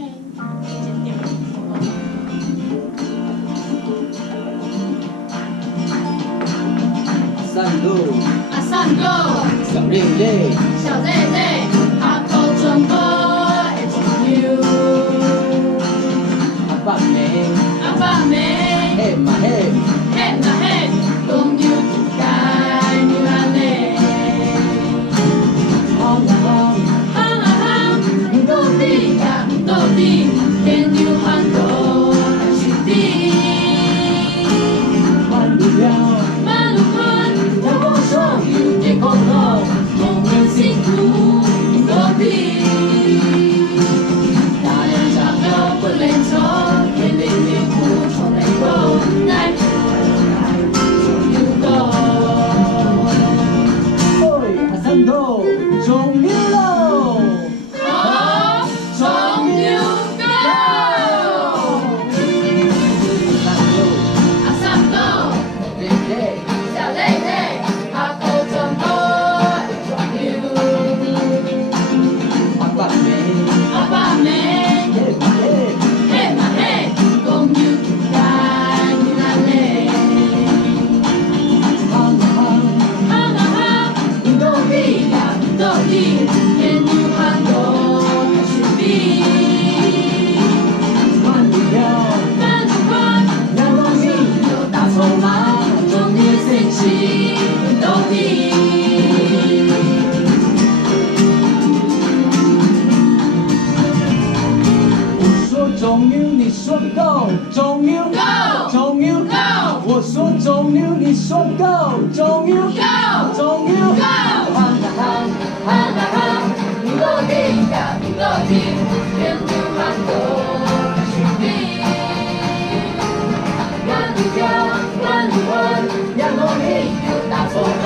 剪掉。散路，啊，散步，小累累，小累累，下课转播会重要。阿爸妹，阿爸妹，嘿嘛嘿，嘿嘛嘿，讲要一界你安尼。好呀好，行啊行，唔到底呀唔到底，天有很多还是你。慢路了，马路宽，阳光爽，有天空好，梦人幸福唔到底。大人长高不练错，天灵灵苦从内过，来有够。喂，阿三头，终于喽！好，终于够。散路，啊，散步，累累，小累累，下课转播会重要。阿爸妹，阿爸妹。嘿嘛嘿，嘿嘛嘿，讲要一界你安尼。行啊行，行啊行，唔到底呀唔到底，天有很多还是你。慢路了，慢路宽，阳光明，有大筹码，终于升起唔到底。我说终于，你说够，终于够终于够我说终于，你说够，终于够终于够行啊行，行啊行，唔到底呀唔到底，天有很多还是你。慢路飘，慢路宽，阳光明，有大筹码，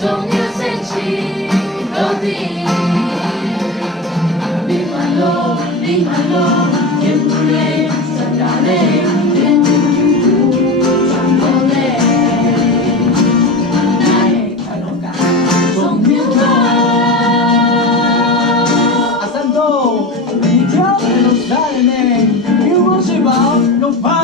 终于升起到底。你慢路，你慢路，天不累，山大累，天有苦，转过累。来，快乐感，终于够。阿三头，你跳的都在呢，有我睡饱，有饭。